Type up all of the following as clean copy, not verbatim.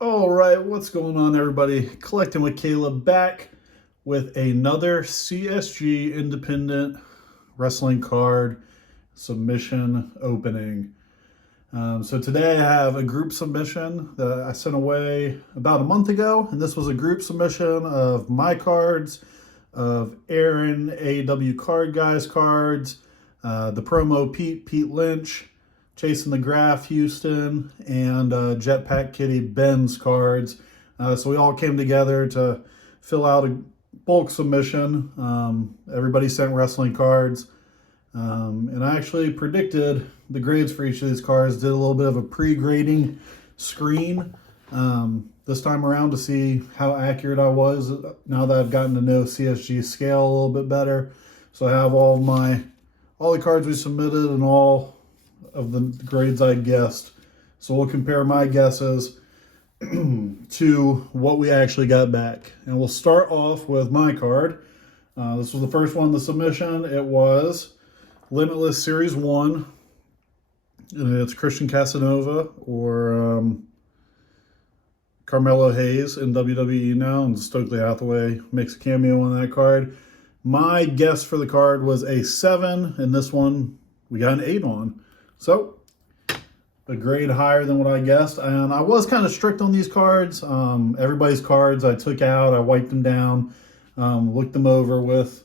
All right, what's going on, everybody? Collecting with Caleb back with another CSG independent wrestling card submission opening. So today I have a group submission that I sent away about a month ago, and this was a group submission of my cards, of Aaron AW Card Guys cards, the promo Pete Lynch, Chasing the Graph Houston, and Jetpack Kitty Ben's cards. So we all came together to fill out a bulk submission. Everybody sent wrestling cards. And I actually predicted the grades for each of these cards, did a little bit of a pre-grading screen this time around to see how accurate I was now that I've gotten to know CSG scale a little bit better. So I have all the cards we submitted and all of the grades I guessed. So we'll compare my guesses to what we actually got back. And we'll start off with my card. This was the first one in the submission. It was Limitless Series 1. And it's Christian Casanova or Carmelo Hayes in WWE now. And Stokely Hathaway makes a cameo on that card. My guess for the card was a 7. And this one we got an 8 on. So a grade higher than what I guessed. And I was kind of strict on these cards. Everybody's cards I took out, I wiped them down, looked them over with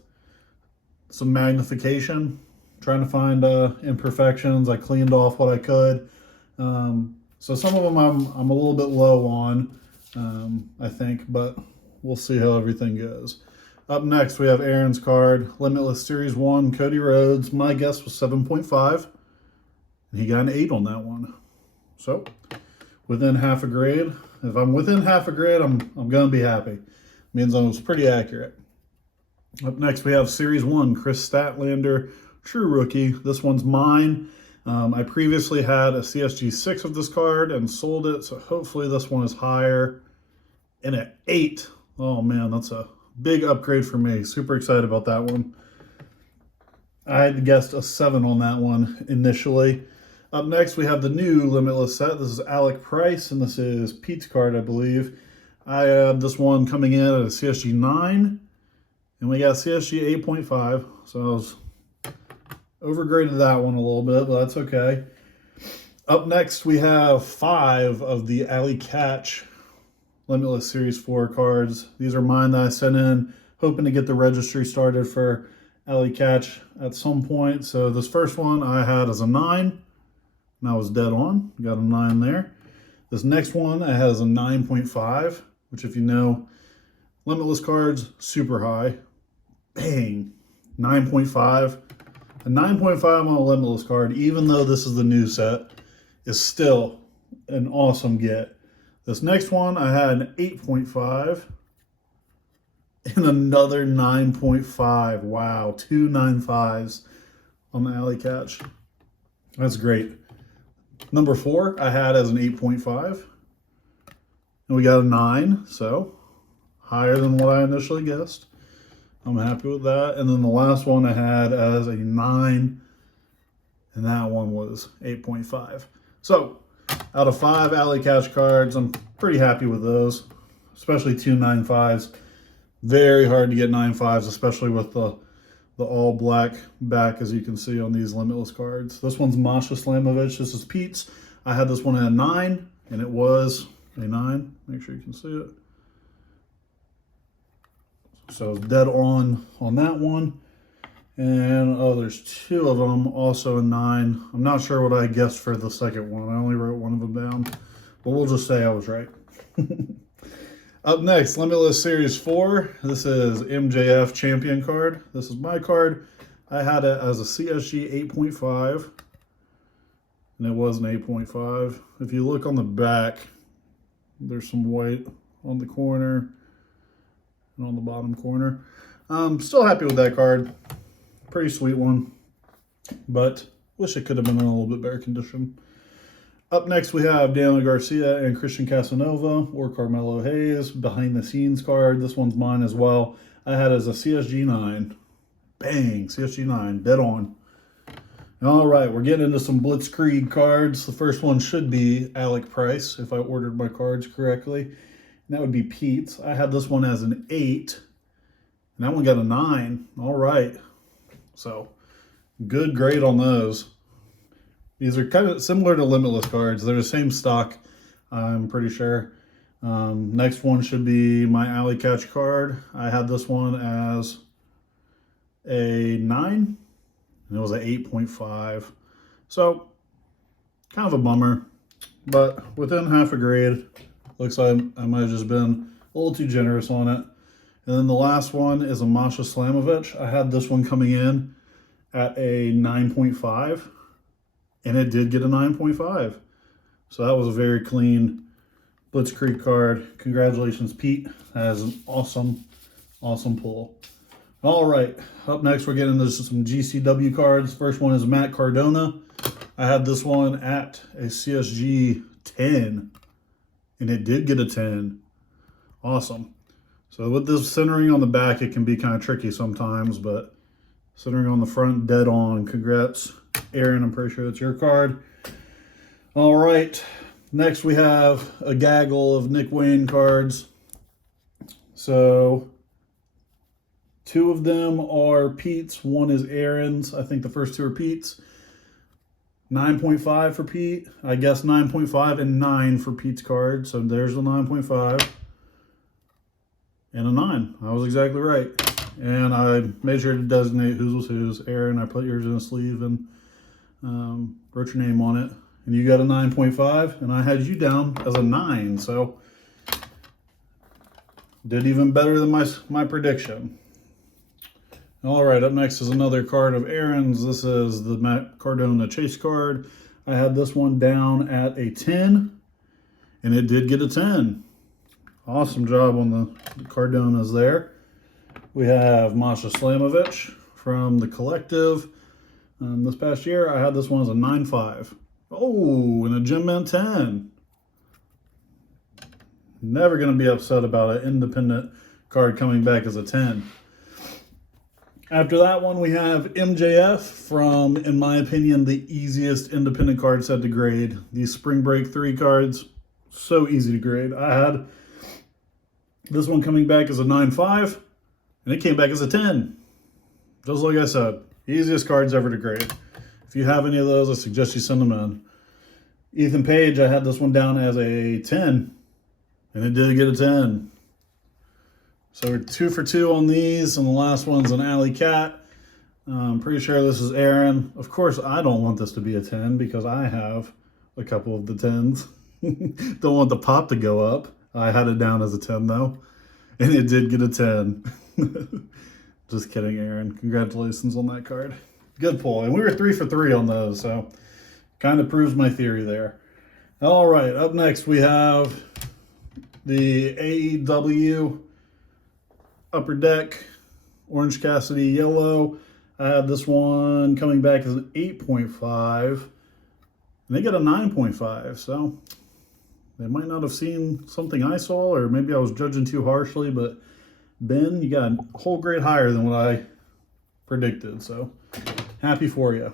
some magnification, trying to find imperfections. I cleaned off what I could. So some of them I'm a little bit low on, I think, but we'll see how everything goes. Up next, we have Aaron's card, Limitless Series 1, Cody Rhodes. My guess was 7.5. He got an 8 on that one. So, within half a grade. If I'm within half a grade, I'm going to be happy. Means I was pretty accurate. Up next, we have Series 1, Chris Statlander, True Rookie. This one's mine. I previously had a CSG 6 of this card and sold it, so hopefully this one is higher. And at 8, oh man, that's a big upgrade for me. Super excited about that one. I had guessed a 7 on that one initially. Up next, we have the new Limitless set. This is Alec Price, and this is Pete's card, I believe. I had this one coming in at a CSG 9, and we got CSG 8.5, so I was overgraded that one a little bit, but that's okay. Up next, we have 5 of the Alley Catch Limitless Series 4 cards. These are mine that I sent in, hoping to get the registry started for Alley Catch at some point. So this first one I had as a 9. And I was dead on. Got a 9 there. This next one I had as a 9.5, which if you know, Limitless cards, super high. Bang, 9.5. A 9.5 on a Limitless card, even though this is the new set, is still an awesome get. This next one I had an 8.5 and another 9.5. Wow, 2 9.5s on the Alley Catch. That's great. Number 4 I had as an 8.5. And we got a 9, so higher than what I initially guessed. I'm happy with that. And then the last one I had as a 9, and that one was 8.5. So out of 5 Alley Catch cards, I'm pretty happy with those, especially 2 9.5s. Very hard to get 9.5s, especially with the all black back, as you can see on these Limitless cards. This one's Masha Slamovich. This is Pete's. I had this one at a 9, and it was a 9. Make sure you can see it. So I was dead on that one. And oh, there's 2 of them, also a 9. I'm not sure what I guessed for the second one. I only wrote one of them down, but we'll just say I was right. Up next, Limitless Series 4. This is MJF Champion card. This is my card. I had it as a CSG 8.5, and it was an 8.5. If you look on the back, there's some white on the corner and on the bottom corner. I'm still happy with that card. Pretty sweet one, but wish it could have been in a little bit better condition. Up next, we have Daniel Garcia and Christian Casanova, or Carmelo Hayes, behind the scenes card. This one's mine as well. I had it as a CSG 9. Bang, CSG 9, dead on. All right, we're getting into some Blitzkrieg cards. The first one should be Alec Price, if I ordered my cards correctly. And that would be Pete's. I had this one as an 8, and that one got a 9. All right. So, good grade on those. These are kind of similar to Limitless cards. They're the same stock, I'm pretty sure. Next one should be my Alley Catch card. I had this one as a 9. And it was an 8.5. So, kind of a bummer. But within half a grade, looks like I might have just been a little too generous on it. And then the last one is a Masha Slamovich. I had this one coming in at a 9.5. And it did get a 9.5. So that was a very clean Blitzkrieg card. Congratulations, Pete. That is an awesome, awesome pull. All right, up next we're getting into some GCW cards. First one is Matt Cardona. I had this one at a CSG 10, and it did get a 10. Awesome. So with this centering on the back, it can be kind of tricky sometimes, but centering on the front, dead on. Congrats, Aaron. I'm pretty sure that's your card. All right, next we have a gaggle of Nick Wayne cards. So 2 of them are Pete's, 1 is Aaron's. I think the first 2 are Pete's. 9.5 for Pete. I guess 9.5 and 9 for Pete's card. So there's the 9.5 and a 9. I was exactly right. And I made sure to designate whose was whose. Aaron, I put yours in a sleeve and wrote your name on it. And you got a 9.5, and I had you down as a 9. So did even better than my prediction. All right, up next is another card of Aaron's. This is the Matt Cardona Chase card. I had this one down at a 10, and it did get a 10. Awesome job on the Cardonas there. We have Masha Slamovich from the Collective. This past year, I had this one as a 9.5. Oh, and a Gem Mint 10. Never going to be upset about an independent card coming back as a 10. After that one, we have MJF from, in my opinion, the easiest independent card set to grade. These Spring Break 3 cards, so easy to grade. I had this one coming back as a 9.5, and it came back as a 10. Just like I said, easiest cards ever to grade. If you have any of those, I suggest you send them in. Ethan Page, I had this one down as a 10, and it did get a 10. So we're 2 for 2 on these, and the last one's an Alley Cat. I'm pretty sure this is Aaron. Of course, I don't want this to be a 10 because I have a couple of the 10s. Don't want the pop to go up. I had it down as a 10, though, and it did get a 10. Just kidding, Aaron. Congratulations on that card. Good pull. And we were 3 for 3 on those, so kind of proves my theory there. All right, up next we have the AEW Upper Deck Orange Cassidy Yellow. I had this one coming back as an 8.5, and they get a 9.5, so they might not have seen something I saw, or maybe I was judging too harshly, but Ben, you got a whole grade higher than what I predicted, so happy for you.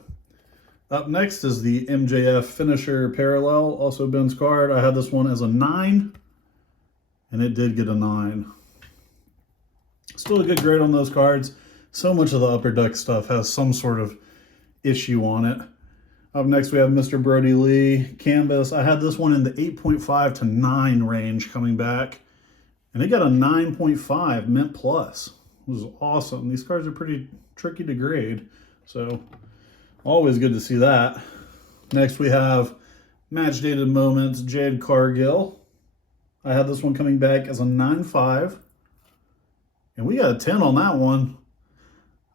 Up next is the MJF Finisher Parallel, also Ben's card. I had this one as a 9, and it did get a 9. Still a good grade on those cards. So much of the Upper Deck stuff has some sort of issue on it. Up next, we have Mr. Brody Lee Canvas. I had this one in the 8.5 to 9 range coming back, and it got a 9.5 Mint Plus. It was awesome. These cards are pretty tricky to grade, so always good to see that. Next, we have Match Dated Moments Jade Cargill. I had this one coming back as a 9.5. And we got a 10 on that one.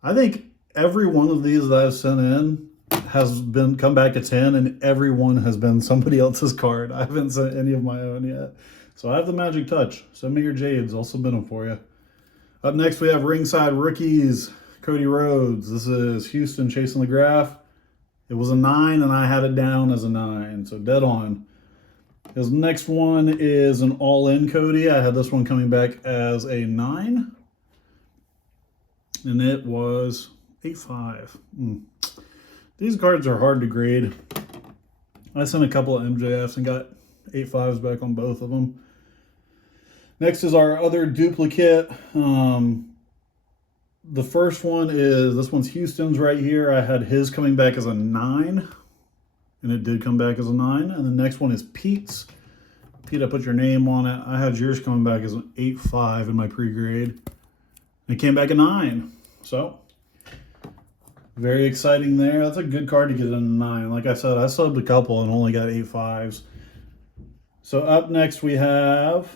I think every one of these that I've sent in has been come back a 10, and every one has been somebody else's card. I haven't sent any of my own yet. So I have the magic touch. Send me your Jades. I'll submit them for you. Up next, we have Ringside Rookies, Cody Rhodes. This is Houston chasing the graph. It was a 9, and I had it down as a 9. So dead on. His next one is an all-in Cody. I had this one coming back as a 9. And it was 8.5. These cards are hard to grade. I sent a couple of MJFs and got 8.5s back on both of them. Next is our other duplicate. The first one is, this one's Houston's right here. I had his coming back as a 9, and it did come back as a 9. And the next one is Pete's. Pete, I put your name on it. I had yours coming back as an 8.5 in my pre-grade. It came back a 9. So, very exciting there. That's a good card to get in a 9. Like I said, I subbed a couple and only got 8.5s. So up next we have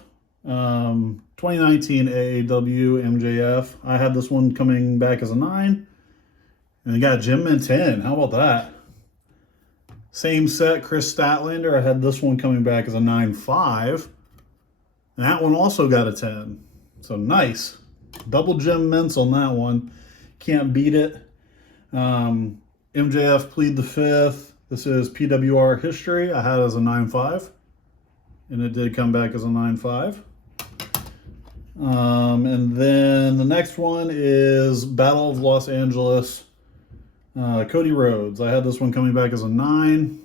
2019 AAW MJF. I had this one coming back as a 9. And I got Jim Mint 10. How about that? Same set, Chris Statlander. I had this one coming back as a 9.5. And that one also got a 10. So nice. Double Jim Mints on that one. Can't beat it. MJF Plead the Fifth. This is PWR History. I had it as a 9.5. And it did come back as a 9.5. And then the next one is Battle of Los Angeles. Cody Rhodes. I had this one coming back as a 9.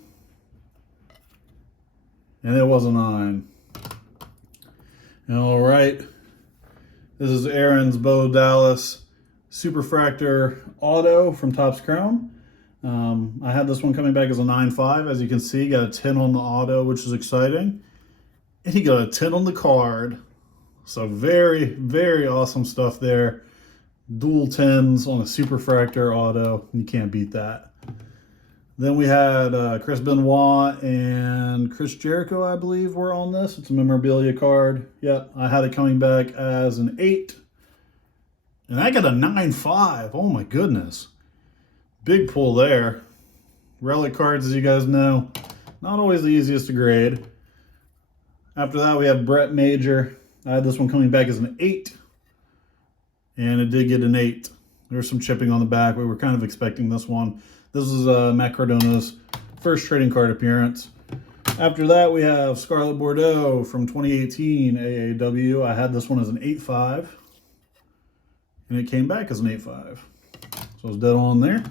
And it was a 9. All right. This is Aaron's Bo Dallas Superfractor Auto from Topps Chrome. I had this one coming back as a 9.5. As you can see, got a 10 on the auto, which is exciting. And he got a 10 on the card. So very, very awesome stuff there. Dual 10s on a Superfractor auto. You can't beat that. Then we had Chris Benoit and Chris Jericho, I believe, were on this. It's a memorabilia card. Yep, I had it coming back as an 8. And I got a 9.5. Oh my goodness. Big pull there. Relic cards, as you guys know, not always the easiest to grade. After that, we have Brett Major. I had this one coming back as an 8. And it did get an 8. There's some chipping on the back. We were kind of expecting this one. This is Matt Cardona's first trading card appearance. After that, we have Scarlet Bordeaux from 2018 AAW. I had this one as an 8.5. And it came back as an 8.5. So it's dead on there.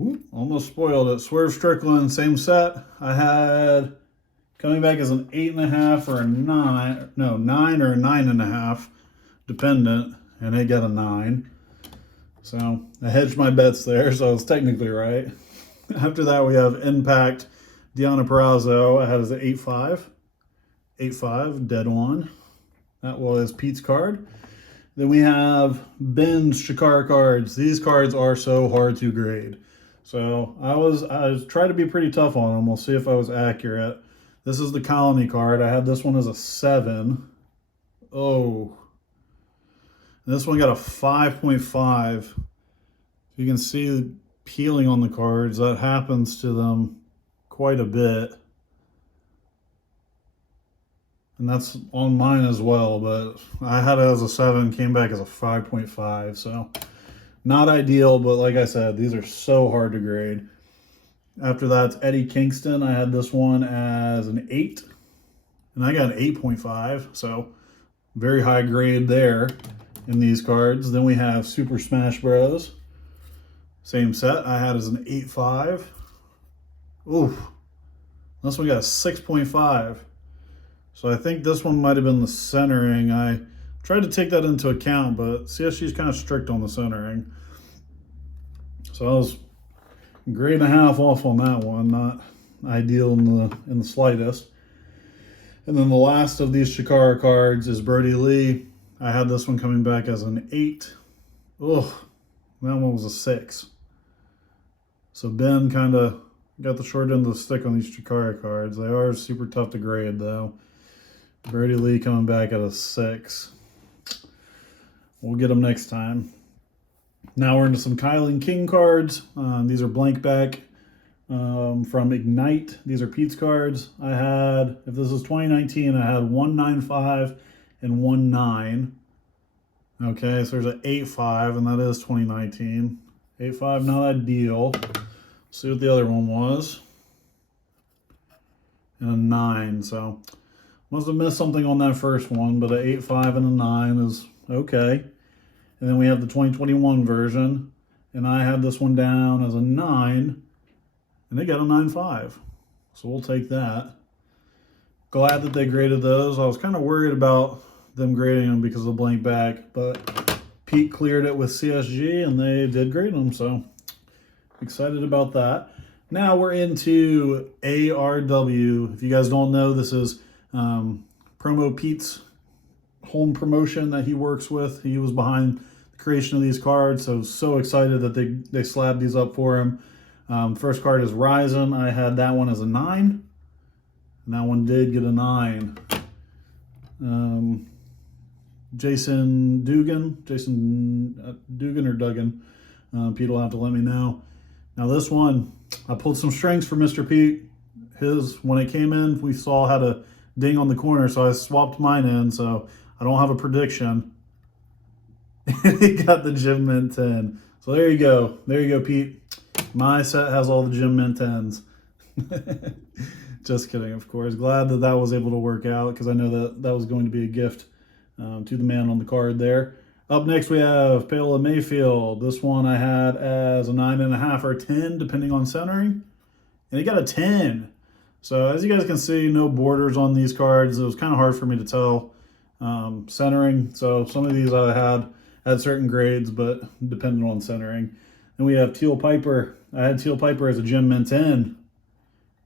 Ooh, almost spoiled it. Swerve Strickland, same set. I had coming back as an 8.5 or a 9. No, 9 or a 9.5, dependent. And it got a 9. So I hedged my bets there, so I was technically right. After that, we have Impact Deonna Purrazzo. I had it as an 8.5. 8.5, dead on. That was Pete's card. Then we have Ben's Shakara cards. These cards are so hard to grade. So I was trying to be pretty tough on them. We'll see if I was accurate. This is the Colony card. I had this one as a 7. Oh. And this one got a 5.5. You can see the peeling on the cards. That happens to them quite a bit. And that's on mine as well, but I had it as a 7, came back as a 5.5. So not ideal, but like I said, these are so hard to grade. After that, it's Eddie Kingston. I had this one as an 8. And I got an 8.5, so very high grade there in these cards. Then we have Super Smash Bros. Same set. I had as an 8.5. Oof. This one got a 6.5. So I think this one might have been the centering. I tried to take that into account, but CSG is kind of strict on the centering. So I was a grade and a half off on that one. Not ideal in the slightest. And then the last of these Shakara cards is Brody Lee. I had this one coming back as an 8. Ugh, that one was a 6. So Ben kind of got the short end of the stick on these Shakara cards. They are super tough to grade, though. Brody Lee coming back at a 6. We'll get them next time. Now we're into some Kylan King cards. These are blank back from Ignite. These are Pete's cards. I had, if this is 2019, I had 195 and 19. Okay, so there's an 8.5, and that is 2019. 8.5, not ideal. See what the other one was. And a 9, so must have missed something on that first one, but an 8.5 and a 9 is okay. And then we have the 2021 version. and I had this one down as a 9, and they got a 9.5. So we'll take that. Glad that they graded those. I was kind of worried about them grading them because of the blank back, but Pete cleared it with CSG and they did grade them, so excited about that. Now we're into ARW. If you guys don't know, this is Promo Pete's home promotion that he works with. He was behind the creation of these cards, so excited that they slabbed these up for him. First card is Ryzen. I had that one as a 9, and that one did get a 9. Jason Dugan or Duggan. Pete will have to let me know. Now this one, I pulled some strings for Mr. Pete. When it came in, we saw how to ding on the corner, so I swapped mine in, so I don't have a prediction. He got the Gym Mint 10. So there you go. There you go, Pete. My set has all the Gym Mint 10s. Just kidding, of course. Glad that was able to work out because I know that was going to be a gift to the man on the card there. Up next, we have Paola Mayfield. This one I had as a 9.5 or 10, depending on centering. And he got a 10. So as you guys can see, no borders on these cards. It was kind of hard for me to tell centering. So some of these I had certain grades, but depending on centering. Then we have Teal Piper. I had Teal Piper as a Gym Mint 10.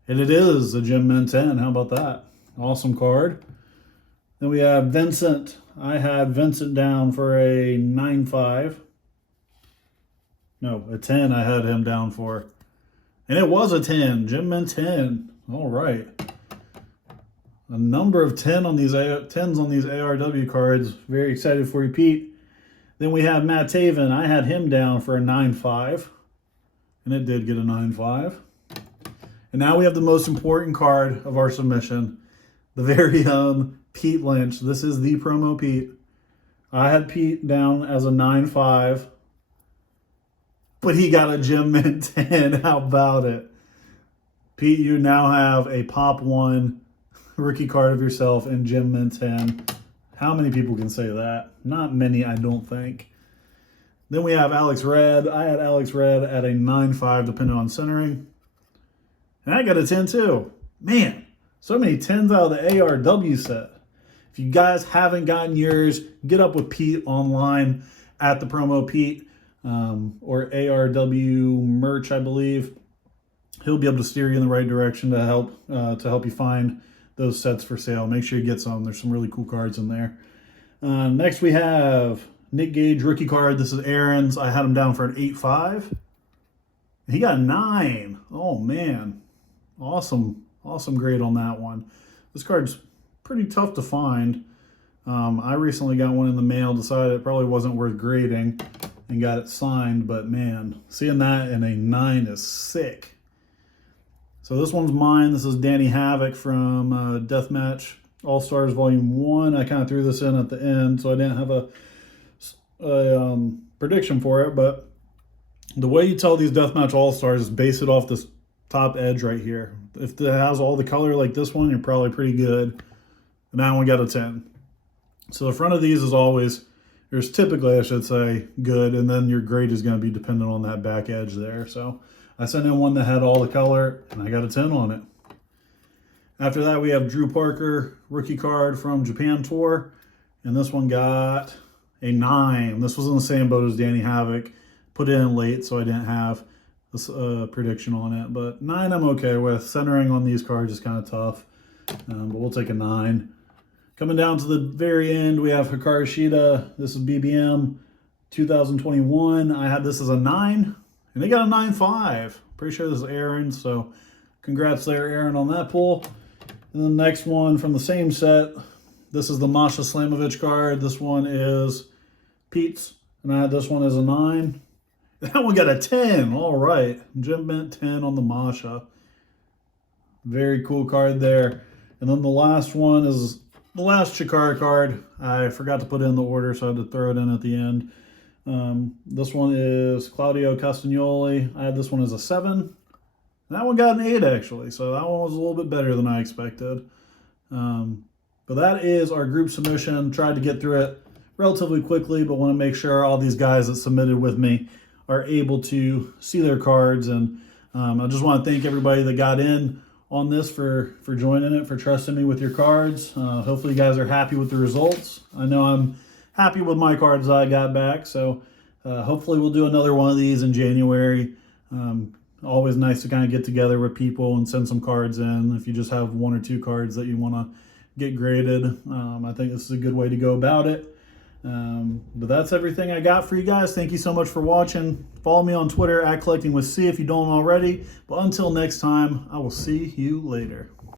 And it is a Gym Mint 10. How about that? Awesome card. Then we have Vincent. I had Vincent down for a 9.5. No, a 10 I had him down for. And it was a 10. Gym Mint 10. All right. A number of 10 on these 10s on these ARW cards. Very excited for you, Pete. Then we have Matt Taven. I had him down for a 9.5. And it did get a 9.5. And now we have the most important card of our submission. The very Pete Lynch. This is the promo Pete. I had Pete down as a 9.5. But he got a Gym Mint 10. How about it? Pete, you now have a Pop 1 rookie card of yourself in Gym Mint 10. How many people can say that? Not many, I don't think. Then we have Alex Red. I had Alex Red at a 9.5, depending on centering. And I got a 10 too. Man, so many 10s out of the ARW set. If you guys haven't gotten yours, get up with Pete online at the promo Pete or ARW merch, I believe. He'll be able to steer you in the right direction to help you find those sets for sale. Make sure you get some. There's some really cool cards in there. Next we have Nick Gage rookie card. This is Aaron's. I had him down for an 8.5. He got a 9. Oh man, awesome grade on that one. This card's pretty tough to find. I recently got one in the mail. Decided it probably wasn't worth grading and got it signed. But man, seeing that in a 9 is sick. So this one's mine. This is Danny Havoc from Deathmatch All-Stars Volume 1. I kind of threw this in at the end, so I didn't have a prediction for it. But the way you tell these Deathmatch All-Stars is base it off this top edge right here. If it has all the color like this one, you're probably pretty good. And that one got a 10. So the front of these is always, there's typically, I should say, good. And then your grade is going to be dependent on that back edge there. So I sent in one that had all the color, and I got a 10 on it. After that, we have Drew Parker, rookie card from Japan Tour. And this one got a 9. This was in the same boat as Danny Havoc. Put it in late, so I didn't have this prediction on it. But 9 I'm okay with. Centering on these cards is kind of tough. But we'll take a 9. Coming down to the very end, we have Hikaru Shida. This is BBM 2021. I had this as a 9. And they got a 9.5. Pretty sure this is Aaron, so congrats there, Aaron, on that pull. And the next one from the same set, this is the Masha Slamovich card. This one is Pete's, and I had this one as a 9. That one got a 10. All right. Gym Mint 10 on the Masha. Very cool card there. And then the last one is the last Chikara card. I forgot to put in the order, so I had to throw it in at the end. This one is Claudio Castagnoli. I had this one as a 7. That one got an 8 actually, so that one was a little bit better than I expected. But that is our group submission. Tried to get through it relatively quickly, but want to make sure all these guys that submitted with me are able to see their cards. And I just want to thank everybody that got in on this for joining it, for trusting me with your cards. Hopefully you guys are happy with the results. I know I'm happy with my cards I got back, so hopefully we'll do another one of these in January. Always nice to kind of get together with people and send some cards in. If you just have 1 or 2 cards that you want to get graded, I think this is a good way to go about it. But that's everything I got for you guys. Thank you so much for watching. Follow me on Twitter @CollectingWithC if you don't already. But until next time, I will see you later.